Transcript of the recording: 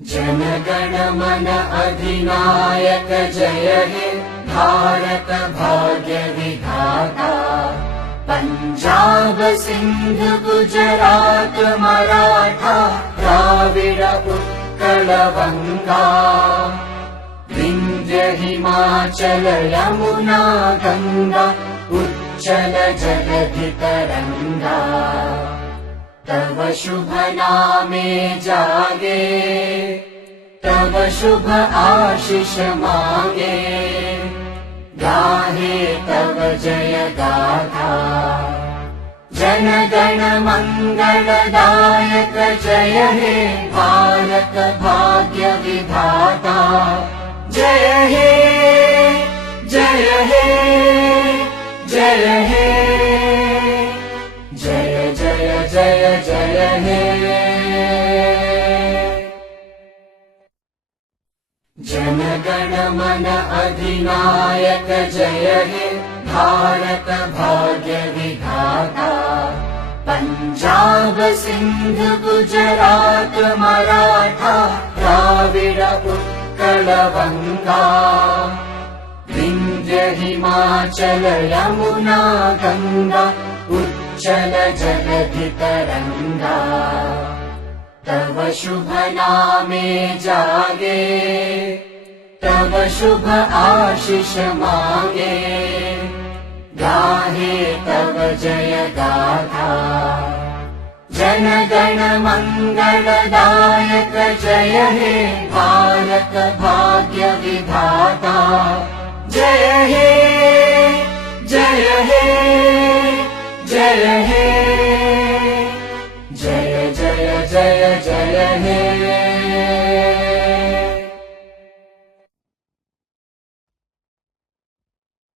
जनगण मन अधिनायक जय हे भारत भाग्य विधाता। पंजाब सिंध गुजरात मराठा द्राविड उत्कल गंगा। विंध्य हिमाचल यमुना गंगा उच्चल जगधि तरंगा। तव शुभ नामे जागे तव शुभ आशीष मांगे। गाहे तव जय गाथा जन गण मंगलदायक जय हे भारत भाग्य विधाता। जय हे जय हे जय हे जय जय जय जय हे। जनगण मन अधिनायक जय हे भारत भाग्य विधाता। पंजाब सिंध गुजरात मराठा द्राविड उत्कल गंगा। विंध्य हिमाचल यमुना गंगा उच्चल जगधि तरंगा। तव शुभ नामे जागे तव शुभ आशीष मांगे। गाहे तव जय गाथा जन गण मंगलदायक जय हे भारत भाग्य विधाता। जय हे जय हे जय हे जय जय जय जय हे।